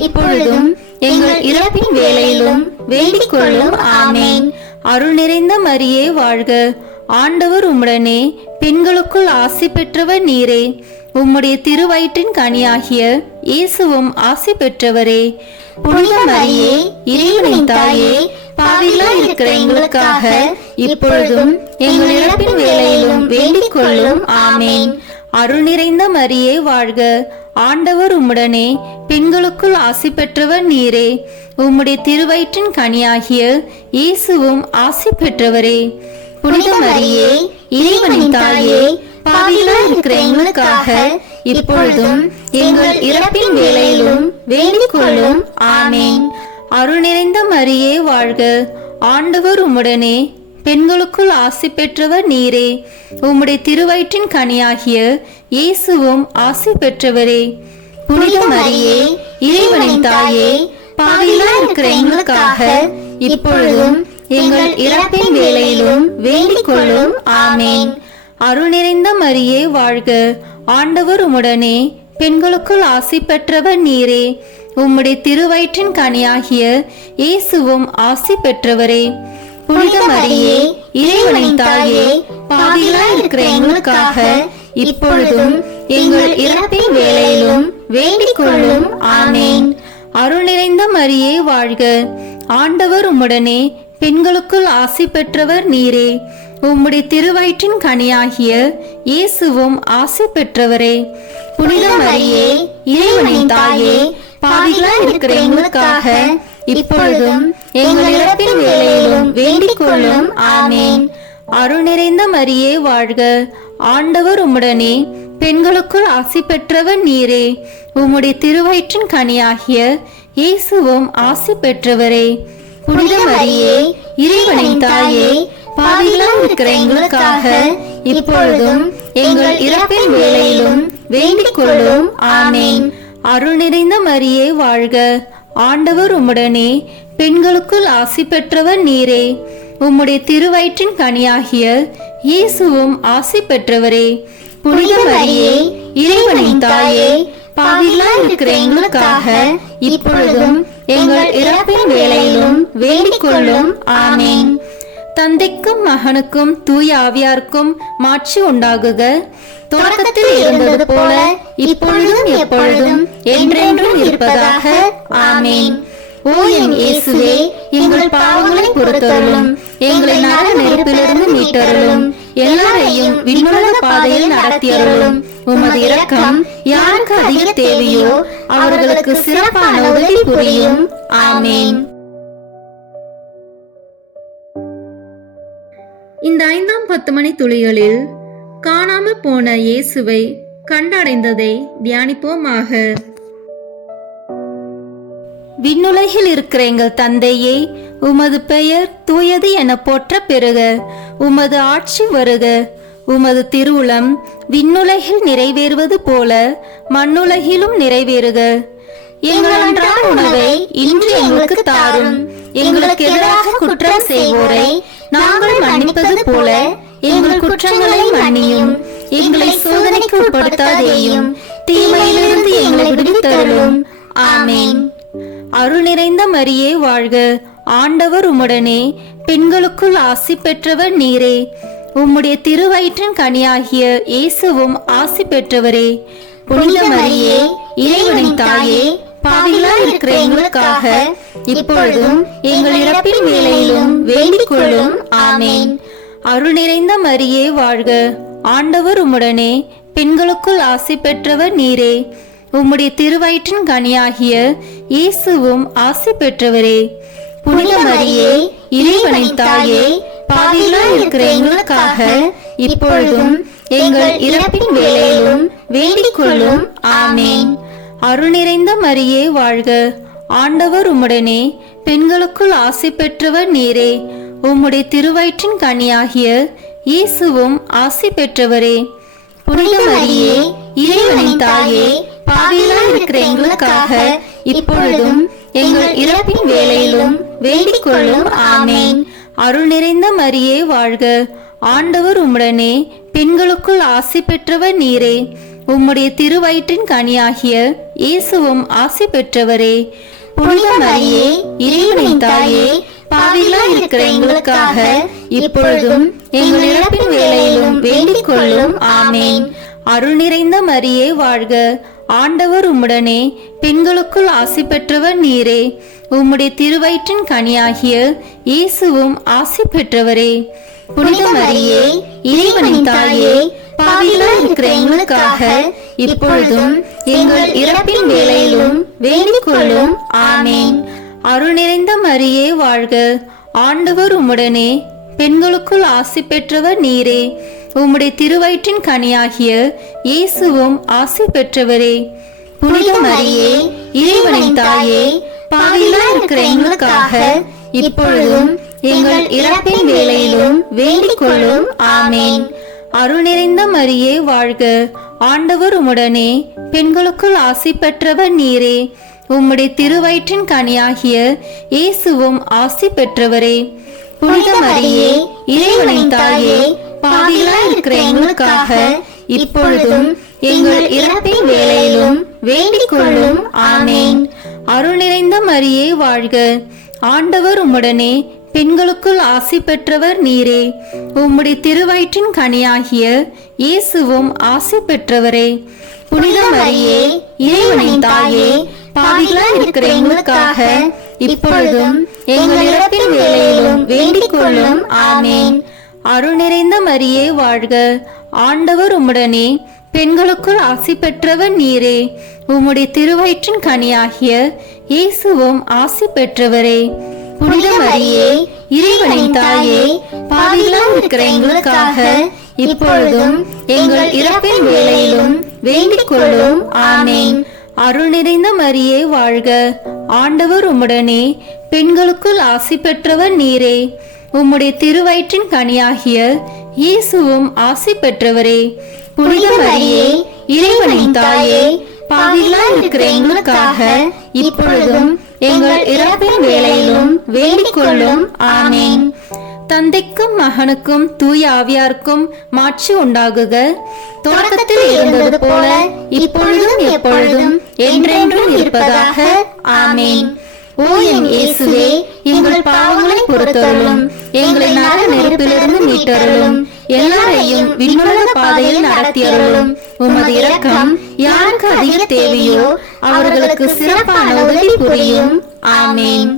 இப்பொழுதும் எங்கள் இறப்பின் வேளையிலும் வேண்டிக் கொள்ளும். ஆமேன். அருள் நிறைந்த மரியே வாழ்க. ஆண்டவர் உம்முடனே, பெண்களுக்குள் ஆசி பெற்றவர் நீரே. உம்முடைய திருவயிற்றின் கனியாகிய இயேசுவும் ஆசி பெற்றவரே. புனித மரியே, இறைவனின் தாயே, பாவிகளாய் இருக்கிற எங்களுக்காக இப்பொழுதும் எங்கள் இறப்பின் வேளையிலும் வேண்டிக் கொள்ளும். ஆமேன். அருள் நிறைந்த மரியே வாழ்க. ஆண்டவர் உம்முடனே, பெண்களுக்குள் ஆசி பெற்றவர் நீரே. உம்முடைய திருவயிற்றின் கனியாகிய இயேசுவும் ஆசி பெற்றவரே. புனித மரியே, இறைவனின் தாயே, பாவிகளாய் இருக்கிற எங்களுக்காக இப்பொழுதும் எங்கள் இறப்பின் வேளையிலும் வேண்டிக் கொள்ளும். ஆமேன். அருள் நிறைந்த மரியே வாழ்க. ஆண்டவர் உம்முடனே, பெண்களுக்குள் ஆசி பெற்றவர் நீரே. உம்முடைய திருவயிற்றின் கனியாகிய இயேசுவும் ஆசி பெற்றவரே. புனித மரியே, இறைவனின் தாயே, பாவிகளாய் இருக்கிற எங்களுக்காக இப்பொழுதும் எங்கள் இறப்பின் வேளையிலும் வேண்டிக் கொள்ளும். ஆமேன். அருள் நிறைந்த மரியே வாழ்க. ஆண்டவர் உம்முடனே, பெண்களுக்குள் ஆசி பெற்றவர் நீரே. உம்முடைய திருவயிற்றின் கனியாகிய இயேசுவும் ஆசி பெற்றவரே. புனித மரியே, இறைவனின் தாயே, பாவிகளாய் இருக்கிற எங்களுக்காக இப்பொழுதும் எங்கள் இறப்பின் வேளையிலும் வேண்டிக் கொள்ளும். ஆமேன். அருள் நிறைந்த மரியே வாழ்க. ஆண்டவர் உம்முடனே, பெண்களுக்குள் ஆசி பெற்றவர் நீரே. உம்முடைய திருவயிற்றின் கனியாகிய இயேசுவும் ஆசி பெற்றவரே. புனித மரியே, இறைவனின் தாயே, பாவிகளாய் இருக்கிற எங்களுக்காக இப்பொழுதும் எங்கள் இறப்பின் வேளையிலும் வேண்டிக் கொள்ளும். ஆமேன். அருள் நிறைந்த மரியே வாழ்க. ஆண்டவர் உம்முடனே, பெண்களுக்குள் ஆசி பெற்றவர் நீரே. உம்முடைய திருவயிற்றின் கனியாகிய இயேசுவும் ஆசி பெற்றவரே. புனித மரியே, இறைவனின் தாயே, பாவிகளாய் இருக்கிற எங்களுக்காக இப்பொழுதும் எங்கள் இறப்பின் வேளையிலும் வேண்டிக் கொள்ளும். ஆமேன். அருள் நிறைந்த மரியே வாழ்க. ஆண்டவர் உம்முடனே, பெண்களுக்குள் ஆசி பெற்றவர் நீரே. உம்முடைய திருவயிற்றின் கனியாகிய இயேசுவும் ஆசி பெற்றவரே. புனித மரியே, இறைவனின் தாயே, பாவிகளாய் இருக்கிற எங்களுக்காக இப்பொழுதும் எங்கள் இறப்பின் வேளையிலும் வேண்டிக் கொள்ளும். ஆமேன். தந்தைக்கும் மகனுக்கும் தூய ஆவியாருக்கும் மாட்சி உண்டாகுக. தொடக்கத்தில் இருந்தது போல இப்பொழுதும் எப்பொழுதும் என்றென்றும் இருப்பதாக. ஆமேன். ஓ என் இயேசுவே, எங்கள் பாவங்களை பொறுத்தருளும், எங்களை நரக நெருப்பிலிருந்து மீட்டருளும், எல்லாரையும் விண்ணுலக பாதையில் நடத்தியருளும். உமது இரக்கம் யாருக்கு அதிக தேவையோ அவர்களுக்கு சிறப்பான உதவி புரியும். ஆமேன். இந்த 5ஆம் 10 மணி துளிகளில் காணாம போன இயேசுவை கண்டடைந்ததை தியானிப்போமாக. விண்ணுலகில் இருக்கிற எங்கள் தந்தையே, உமது பெயர் தூயது என போற்ற பெறுக. உமது ஆட்சி வருக. உமது திருவுளம் விண்ணுலகில் நிறைவேறுவது போல மண்ணுலகிலும் நிறைவேறுக. எங்கள் அன்றாட உணவை இன்று எங்களுக்கு தாரும். எங்களுக்கு எதிராக குற்றம் செய்வோரை நாங்கள் மன்னிப்பது போல எங்கள் குற்றங்களை மன்னியும். எங்களை சோதனைக்கு உட்படுத்தாதேயும், தீமையிலிருந்து எங்களை விடுவித்தருளும். ஆமேன். அருள் நிறைந்த மரியே வாழ்க. ஆண்டவர் உம்முடனே, பெண்களுக்குள் ஆசி பெற்றவர் நீரே. உம்முடைய திருவயிற்றின் கனியாகிய இயேசுவும் ஆசி பெற்றவரே. புனித மரியே, இறைவனின் தாயே, பாவிகளாய் இருக்கிற எங்களுக்காக இப்பொழுதும் எங்கள் இறப்பின் வேளையிலும் வேண்டிக் கொள்ளும். ஆமேன். அருள் நிறைந்த மரியே வாழ்க. ஆண்டவர் உம்முடனே, பெண்களுக்குள் ஆசி பெற்றவர் நீரே. உம்முடைய திருவயிற்றின் கனியாகிய இயேசுவும் ஆசி பெற்றவரே. புனித மரியே, இறைவனின் தாயே, பாவிகளாய் இருக்கிற எங்களுக்காக இப்பொழுதும் எங்கள் இறப்பின் வேளையிலும் வேண்டிக் கொள்ளும். ஆமேன். அருள் நிறைந்த மரியே வாழ்க. ஆண்டவர் உம்முடனே, பெண்களுக்குள் ஆசி பெற்றவர் நீரே. உம்முடைய திருவயிற்றின் கனியாகிய இயேசுவும் ஆசி பெற்றவரே. புனித மரியே, இறைவனின் தாயே, பாவிகளாய் இருக்கிற எங்களுக்காக இப்பொழுதும் எங்கள் இறப்பின் வேளையிலும் வேண்டிக் கொள்ளும். ஆமேன். அருள் நிறைந்த மரியே வாழ்க. ஆண்டவர் உம்முடனே, பெண்களுக்குள் ஆசி பெற்றவர் நீரே. உம்முடைய திருவயிற்றின் கனியாகிய இயேசுவும் ஆசி பெற்றவரே. புனித மரியே, இறைவனின் தாயே, பாவிகளாய் இருக்கிற எங்களுக்காக இப்பொழுதும் எங்கள் இறப்பின் வேளையிலும் வேண்டிக் கொள்ளும். ஆமேன். அருள் நிறைந்த மரியே வாழ்க. ஆண்டவர் உம்முடனே, பெண்களுக்குள் ஆசி பெற்றவர் நீரே. உம்முடைய திருவயிற்றின் கனியாகிய இயேசுவும் ஆசி பெற்றவரே. புனித மரியே, இறைவனின் தாயே, பாவிகளாய் இருக்கிற எங்களுக்காக இப்பொழுதும் எங்கள் இறப்பின் வேளையிலும் வேண்டிக் கொள்ளும். ஆமேன். அருள் நிறைந்த மரியே வாழ்க. ஆண்டவர் உம்முடனே, பெண்களுக்குள் ஆசி பெற்றவர் நீரே. உம்முடைய திருவயிற்றின் கனியாகிய இயேசுவும் ஆசி பெற்றவரே. புனித மரியே, இறைவனின் தாயே, பாவிகளாய் இருக்கிற எங்களுக்காக இப்பொழுதும் எங்கள் இறப்பின் வேளையிலும் வேண்டிக் கொள்ளும். ஆமேன். அருள் நிறைந்த மரியே வாழ்க. ஆண்டவர் உம்முடனே, பெண்களுக்குள் ஆசி பெற்றவர் நீரே. உம்முடைய திருவயிற்றின் கனியாகிய இயேசுவும் ஆசி பெற்றவரே. புனித மரியே, இறைவனின் தாயே, பாவிகளாய் இருக்கிற எங்களுக்காக இப்பொழுதும் எங்கள் இறப்பின் வேளையிலும் வேண்டிக் கொள்ளும். ஆமேன். அருள் நிறைந்த மரியே வாழ்க. ஆண்டவர் உம்முடனே, பெண்களுக்குள் ஆசி பெற்றவர் நீரே. உம்முடைய திருவயிற்றின் கனியாகிய இயேசுவும் ஆசி பெற்றவரே. புனித மரியே, இறைவனின் தாயே, பாவிகளாய் இருக்கிற எங்களுக்காக இப்பொழுதும் எங்கள் இறப்பின் வேளையிலும் வேண்டிக் கொள்ளும். ஆமேன். அருள் நிறைந்த மரியே வாழ்க. ஆண்டவர் உம்முடனே, பெண்களுக்குள் ஆசி பெற்றவர் நீரே. உம்முடைய திருவயிற்றின் கனியாகிய இயேசுவும் ஆசி பெற்றவரே. புனித மரியே, இறைவனின் தாயே, பாவிகளாய் இருக்கிற எங்களுக்காக இப்பொழுதும் எங்கள் இறப்பின் வேளையிலும் வேண்டிக் கொள்ளும். ஆமேன். அருள் நிறைந்த மரியே வாழ்க. ஆண்டவர் உம்முடனே, பெண்களுக்குள் ஆசி பெற்றவர் நீரே. உம்முடைய திருவயிற்றின் கனியாகிய இயேசுவும் ஆசி பெற்றவரே. புனித மரியே, இறைவனின் தாயே, பாவிகளாய் இருக்கிற எங்களுக்காக இப்பொழுதும் எங்கள் இறப்பின் வேளையிலும் வேண்டிக் கொள்ளும். ஆமேன். தந்தைக்கும் மகனுக்கும் தூய ஆவியாருக்கும் மாட்சி உண்டாகுக. தொடக்கத்தில் இருந்தது போல இப்பொழுதும் எப்பொழுதும் என்றென்றும் இருப்பதாக. ஆமேன். ஓ என் இயேசுவே, எங்கள் பாவங்களை பொறுத்தருளும், எங்களை நரக நெருப்பிலிருந்து மீட்டருளும், எல்லாரையும் விண்ணுலக பாதையில் நடத்தியருளும். உமது இரக்கம் யாருக்கு அதிக தேவையோ அவர்களுக்கு சிறப்பான உதவி புரியும். ஆமேன்.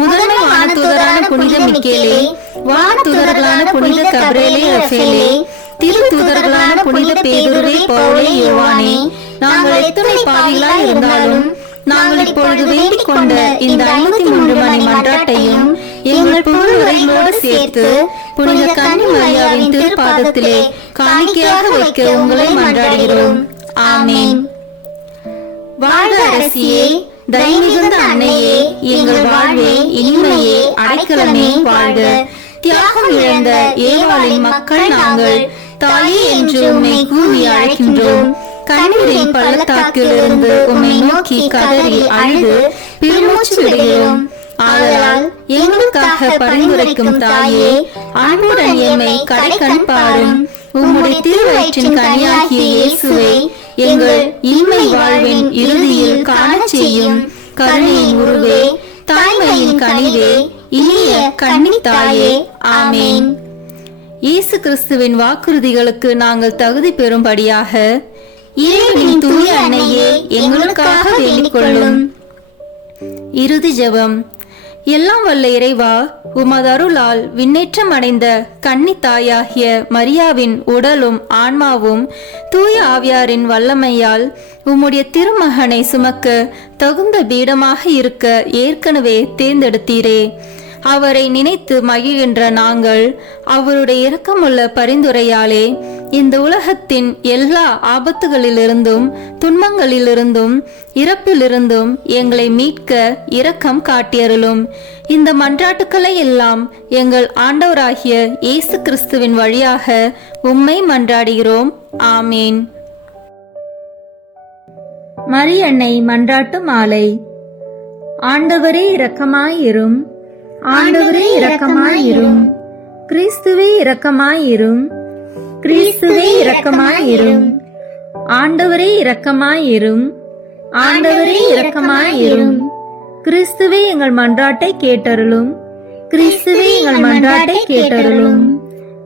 முதன்மை வானதூதரான புனித மிக்கேலே, வானதூதர்களான புனித கபிரேலே, ரஃபேலே, திருத்தூதர்களான புனித பேதுருவே, பவுலே, யோவானே, நாங்கள் எத்தனை பாவிகளாய் இருந்தாலும் நாங்கள் இப்பொழுது வேண்டிக் கொண்ட இந்த 53 மணி மன்றாட்டையும் எங்கள் புகழுரைகளோடு சேர்த்து புனித கன்னி மரியாவின் திருப்பாதத்திலே காணிக்கையாக வைக்க உங்களை மன்றாடுகிறோம். ஆமேன். வாழ்க அரசியே, தயமிகுந்த அன்னையே, எங்கள் வாழ்வே, இனிமையே, அடைக்கலமே, வாழ்க. தியாகம் இழந்த ஏவாளின் மக்கள் நாங்கள், தாயே என்று உம்மை கூவி அழைக்கின்றோம். கண்ணீரின் பள்ளத்தாக்கில் இருந்து உம்மை நோக்கி கதறி அழுது பெருமூச்சு விடுகிறோம். ஆதலால் எங்களுக்காக பரிந்துரைக்கும் தாயே, அன்புடன் எம்மை கடைக்கண் பாரும். உம்முடைய திருவயிற்றின் கனியாகிய இயேசுவை எங்கள் இன்மை வாழ்வின் இறுதியில் காண செய்யும். கருணையின் உருவே, தாய்மையின் கனிவே, இனிய கன்னித்தாயே. ஆமேன். இயேசு கிறிஸ்துவின் வாக்குறுதிகளுக்கு நாங்கள் தகுதி பெறும்படியாக இறைவனின் தூய அன்னையே, எங்களுக்காக வேண்டிக் கொள்ளும். இறுதி ஜெபம். எல்லாம் வல்ல இறைவா, உமது அருளால் விண்ணேற்றம் அடைந்த கன்னி தாயாகிய மரியாவின் உடலும் ஆன்மாவும் தூய ஆவியாரின் வல்லமையால் உம்முடைய திருமகனை சுமக்க தகுந்த பீடமாக இருக்க ஏற்கனவே தேர்ந்தெடுத்தீரே. அவரை நினைத்து மகிழ்கின்ற நாங்கள் அவருடைய இரக்கமுள்ள பரிந்துரையாலே இந்த உலகத்தின் எல்லா ஆபத்துகளிலிருந்தும் துன்பங்களிலிருந்தும் இறப்பிலிருந்தும் எங்களை மீட்க இரக்கம் காட்டியருளும். இந்த மன்றாட்டுக்களை எல்லாம் எங்கள் ஆண்டவராகிய இயேசு கிறிஸ்துவின் வழியாக உம்மை மன்றாடுகிறோம். ஆமேன். மரியன்னை மன்றாட்டு மாலை. ஆண்டவரே இரக்கமாயிரும், ஆண்டவரே இரக்கமாயிரும், கிறிஸ்துவே இரக்கமாயிரும், கிறிஸ்துவே இரக்கமாயிரும், ஆண்டவரே இரக்கமாயிரும், ஆண்டவரே இரக்கமாயிரும், கிறிஸ்துவே எங்கள் மன்றாட்டை கேட்டருளும், கிறிஸ்துவே எங்கள் மன்றாட்டை கேட்டருளும்,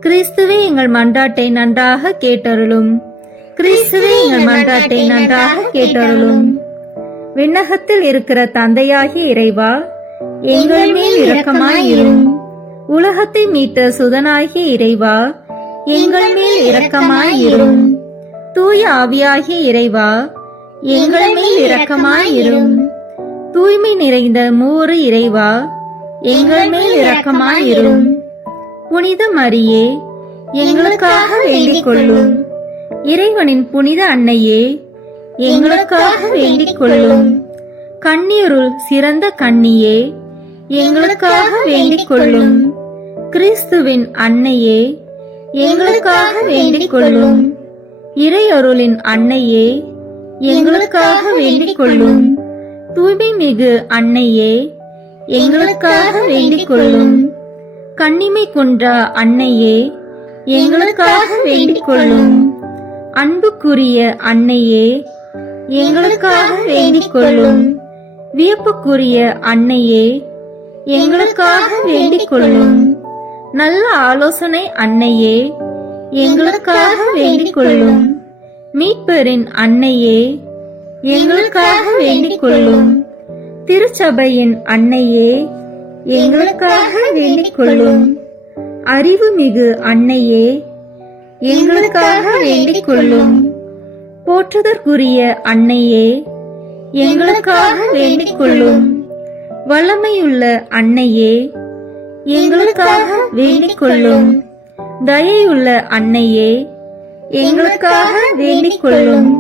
கிறிஸ்துவே எங்கள் மன்றாட்டை நன்றாக கேட்டருளும், கிறிஸ்துவே எங்கள் மன்றாட்டை நன்றாக கேட்டருளும். விண்ணகத்தில் இருக்கிற தந்தையாகிய இறைவா, எங்கள் மேல் இரக்கமாயிரும். உலகத்தை மீட்ட சுதனாகிய இறைவா, எங்கள் மேல் இரக்கமாயிரும். தூய ஆவியாகிய இறைவா, எங்கள் மேல் இரக்கமாயிரும். தூய்மை நிறைந்த மூவரு இறைவா, எங்கள் மேல் இரக்கமாயிரும். புனித மரியே, எங்களுக்காக வேண்டிக் கொள்ளும். இறைவனின் புனித அன்னையே, எங்களுக்காக வேண்டிக் கொள்ளும். கண்ணீருள் சிறந்த கன்னியே, எங்களுக்காக வேண்டிக் கொள்ளும். கிறிஸ்துவின் அன்னையே, எங்களுக்காக வேண்டிக் கொள்ளும். இறையருளின் அன்னையே, எங்களுக்காக வேண்டிக் கொள்ளும். தூய்மை மிகு அன்னையே, எங்களுக்காக வேண்டிக் கொள்ளும். கன்னிமை குன்றா அன்னையே, எங்களுக்காக வேண்டிக் கொள்ளும். அன்புக்குரிய அன்னையே, எங்களுக்காக வேண்டிக் கொள்ளும். வியப்புக்குரிய அன்னையே, எங்களுக்காக வேண்டிக் கொள்ளும். நல்ல ஆலோசனை அன்னையே, எங்களுக்காக வேண்டிக் கொள்ளும். மீட்பரின் அன்னையே, எங்களுக்காக வேண்டிக் கொள்ளும். திருச்சபையின் அன்னையே, எங்களுக்காக வேண்டிக் கொள்ளும். அறிவுமிகு அன்னையே, எங்களுக்காக வேண்டிக் கொள்ளும். போற்றுதற்குரிய அன்னையே, எங்களுக்காக வேண்டிக் கொள்ளும். வல்லமையுள்ள அன்னையே, எங்களுக்காக வேண்டிக் கொள்ளும். தயையுள்ள அன்னையே, எங்களுக்காக வேண்டிக் கொள்ளும்.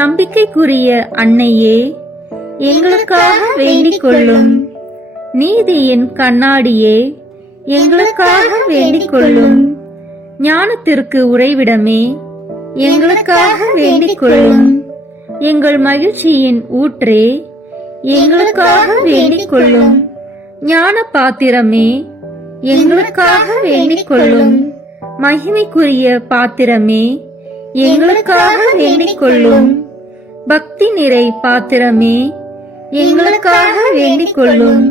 நம்பிக்கைக்குரிய அன்னையே, எங்களுக்காக வேண்டிக் கொள்ளும். நீதியின் கண்ணாடியே, எங்களுக்காக வேண்டிக் கொள்ளும். ஞானத்திற்கு உறைவிடமே, எங்களுக்காக வேண்டிக் கொள்ளும். எங்கள் மகிழ்ச்சியின் ஊற்றே, எங்களுக்காக வேண்டிக் கொள்ளும். ஞான பாத்திரமே, எங்களுக்காக வேண்டிக் கொள்ளும். மகிமைக்குரிய பாத்திரமே, எங்களுக்காக வேண்டிக் கொள்ளும். பக்தி நிறை பாத்திரமே, எங்களுக்காக வேண்டிக் கொள்ளும்.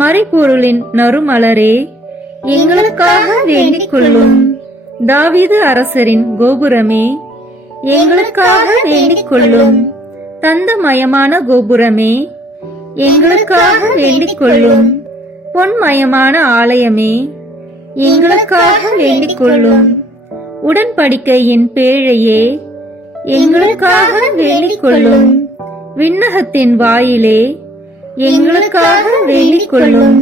மறைபொருளின் நறுமலரே, எங்களுக்காக வேண்டிக் கொள்ளும். தாவீது அரசரின் கோபுரமே, எங்களுக்காக வேண்டிக் கொள்ளும். தந்தமயமான கோபுரமே, எங்களுக்காக வேண்டிக் கொள்ளும். பொன்மயமான ஆலயமே, எங்களுக்காக வேண்டிக் கொள்ளும். உடன்படிக்கையின் பேழையே, எங்களுக்காக வேண்டிக் கொள்ளும். விண்ணகத்தின் வாயிலே, எங்களுக்காக வேண்டிக் கொள்ளும்.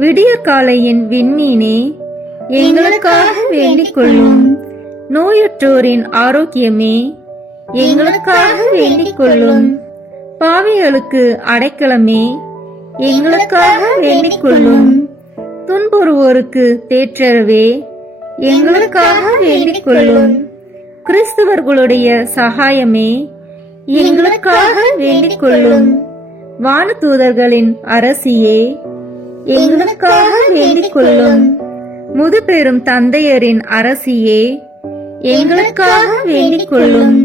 விடியற்காலையின் விண்மீனே, எங்களுக்காக வேண்டிக் கொள்ளும். நோயுற்றோரின் ஆரோக்கியமே, எங்களுக்காக வேண்டிக் கொள்ளும். பாவிகளுக்கு அடைக்கலமே, எங்களுக்காக வேண்டிக் கொள்ளும். துன்புறுவோருக்கு தேற்றரவே, எங்களுக்காக வேண்டிக் கொள்ளும். கிறிஸ்தவர்களுடைய சகாயமே, எங்களுக்காக வேண்டிக் கொள்ளும். வானதூதர்களின் அரசியே, எங்களுக்காக வேண்டிக் கொள்ளும். முதுபெரும் தந்தையரின் அரசியே, எங்களுக்காக வேண்டிக் கொள்ளும்.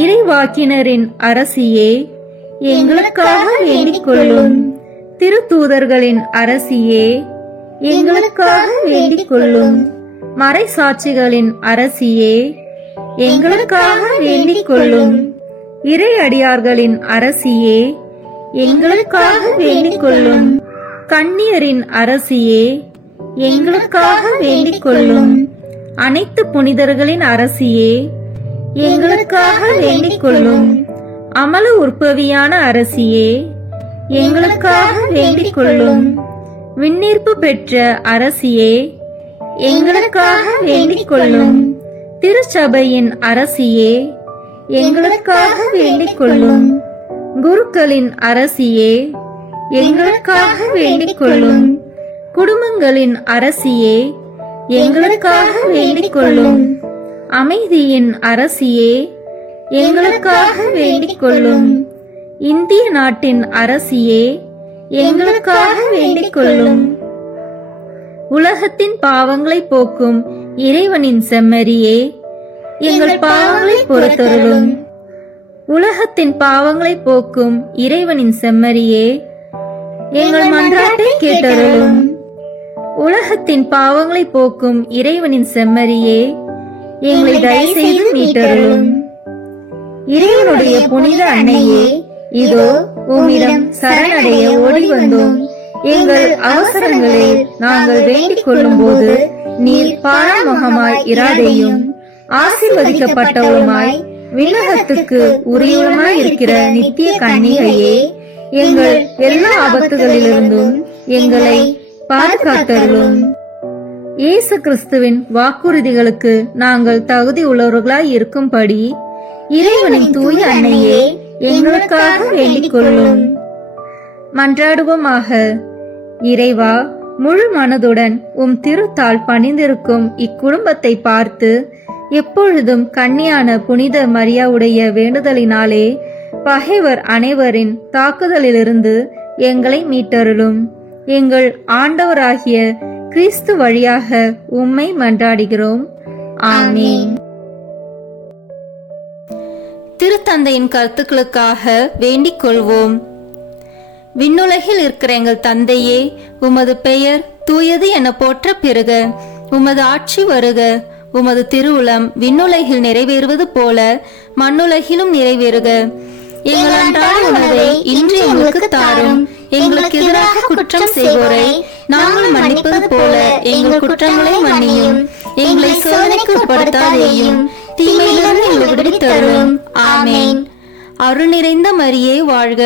இறைவாக்கினரின் அரசியே, எங்களுக்காக வேண்டிக் கொள்ளும். திருத்தூதர்களின் அரசியே, எங்களுக்காக வேண்டிக் கொள்ளும். மறைசாட்சிகளின் அரசியே, எங்களுக்காக வேண்டிக் கொள்ளும். இறையடியார்களின் அரசியே, எங்களுக்காக வேண்டிக் கொள்ளும். கன்னியரின் அரசியே, எங்களுக்காக வேண்டிக் கொள்ளும். அனைத்து புனிதர்களின் அரசியே, எங்களுக்காக வேண்டிக் கொள்ளும். அமல உற்பவியான அரசியே, எங்களுக்காக வேண்டிக் கொள்ளும். விண்ணீர்ப்பு பெற்ற அரசியே, எங்களுக்காக வேண்டிக் கொள்ளும். திருச்சபையின் அரசியே, எங்களுக்காக வேண்டிக் கொள்ளும். குருக்களின் அரசியே, எங்களுக்காக வேண்டிக் கொள்ளும். குடும்பங்களின் அரசியே, எங்களுக்காக வேண்டிக் கொள்ளும். அமைதியின் அரசியே, எங்களுக்காக வேண்டிக் கொள்ளும். இந்திய நாட்டின் அரசியே, எங்களுக்காக வேண்டிக் கொள்ளும். உலகத்தின் பாவங்களை போக்கும் இறைவனின் செம்மறியே, எங்கள் பாவங்களை பொறுத்தருளும். உலகத்தின் பாவங்களை போக்கும் இறைவனின் செம்மறியே, எங்கள் மன்றாட்டை கேட்டருளும். உலகத்தின் பாவங்களை போக்கும் இறைவனின் செம்மறியே, எங்களை தயவு செய்து மீட்டருளும். இறைவனுடைய புனித அன்னையே, இதோ உம்மிடம் சரணடைய ஓடி வந்தோம். எங்கள் அவசரங்களை நாங்கள் வேண்டிக் கொள்ளும் போது நீர் பாராமுகமாய் இராதேயும். ஆசீர்வதிக்கப்பட்டவளுமாய் விண்ணகத்துக்கு உரியவளுமாய் இருக்கிற நித்திய கன்னிகையே, எங்கள் எல்லா ஆபத்துகளிலிருந்தும் எங்களை பாதுகாத்தருளும். இயேசு கிறிஸ்துவின் வாக்குறுதிகளுக்கு நாங்கள் தகுதி உள்ளவர்களாய் இருக்கும்படி இறைவனின் தூய அன்னையே, எங்களுக்காக வேண்டிக் கொள்ளும். மன்றாடுவோமாக. இறைவா, முழு மனதுடன் உம் திருத்தால் பணிந்திருக்கும் இக்குடும்பத்தை பார்த்து எப்பொழுதும் கன்னியான புனித மரியாவுடைய வேண்டுதலினாலே பகைவர் அனைவரின் தாக்குதலிலிருந்து எங்களை மீட்டருளும். எங்கள் ஆண்டவராகிய கிறிஸ்து வழியாக உம்மை மன்றாடுகிறோம். ஆமென். திருத்தந்தையின் கருத்துக்களுக்காக வேண்டிக் கொள்வோம். விண்ணுலகில் இருக்கிற எங்கள் தந்தையே, உமது பெயர் தூயது என போற்ற பெறுக. உமது ஆட்சி வருக. உமது திருவுளம் விண்ணுலகில் நிறைவேறுவது போல மண்ணுலகிலும் நிறைவேறுக. எங்கள் அன்றாட உணவை இன்று எங்களுக்கு தாரும். எங்களுக்கு எதிராக குற்றம் செய்வோரை நாங்கள் மன்னிப்பது போல எங்கள் குற்றங்களை மன்னியும். எங்களை சோதனைக்கு உட்படுத்தாதேயும், தீமையிலிருந்து எங்களை விடுவித்தருளும். ஆமென். அருள் நிறைந்த மரியே வாழ்க.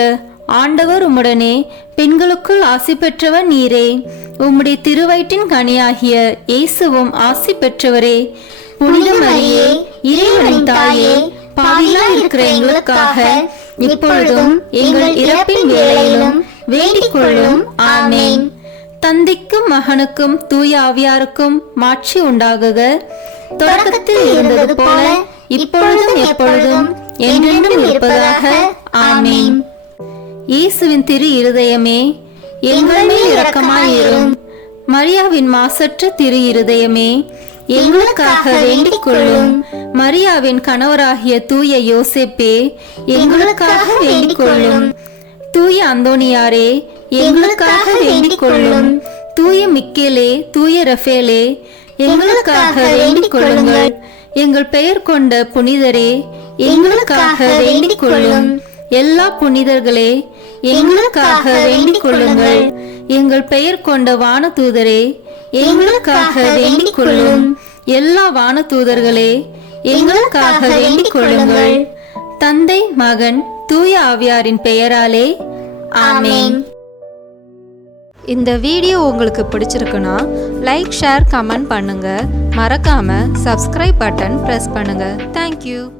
ஆண்டவர் உம்முடனே, பெண்களுக்குள் ஆசி பெற்றவர் நீரே. உம்முடைய திருவயிற்றின் கனியாகிய இயேசுவும் ஆசி பெற்றவரே. புனித மரியே, இறைவனின் தாயே, பாவிகளாய் இருக்கிற எங்களுக்காக இப்பொழுதும் எங்கள் இறப்பின் வேளையிலும் வேண்டிக் கொள்ளும். ஆமென். தந்தைக்கும் மகனுக்கும் தூய ஆவியாருக்கும் மாட்சி உண்டாகுக. தொடக்கத்தில் இருந்தது போல இப்பொழுதும் எப்பொழுதும் என்றென்றும் இருப்பதாக. ஆமென். இயேசுவின் திரு இருதயமே, எங்கள் மேல் இரக்கமாயிரும். மரியாவின் மாசற்ற திரு இருதயமே, எங்களுக்காக வேண்டிக் கொள்ளும். மரியாவின் கணவராகிய தூய யோசேப்பே, எங்களுக்காக வேண்டிக் கொள்ளும். தூய அந்தோனியாரே, எங்களுக்காக வேண்டிக் கொள்ளும். தூய மிக்கேலே, தூய ரஃபேலே, எங்களுக்காக வேண்டிக் கொள்ளுங்கள். எங்கள் பெயர் கொண்ட புனிதரே, எங்களுக்காக வேண்டிக் கொள்ளும். எல்லா புனிதர்களே, எங்களுக்காக வேண்டிக் கொள்ளுங்கள். எங்கள் பெயர் கொண்ட வானதூதரே, எங்களுக்காக வேண்டிக் கொள்ளும். எல்லா வானதூதர்களே, எங்களுக்காக வேண்டிக் கொள்ளுங்கள். தந்தை, மகன், தூய ஆவியாரின் பெயராலே ஆமென். இந்த வீடியோ உங்களுக்கு பிடிச்சிருக்குன்னா லைக், ஷேர், கமெண்ட் பண்ணுங்க. மறக்காம சப்ஸ்கிரைப் பட்டன் பிரஸ் பண்ணுங்க. தேங்க்யூ.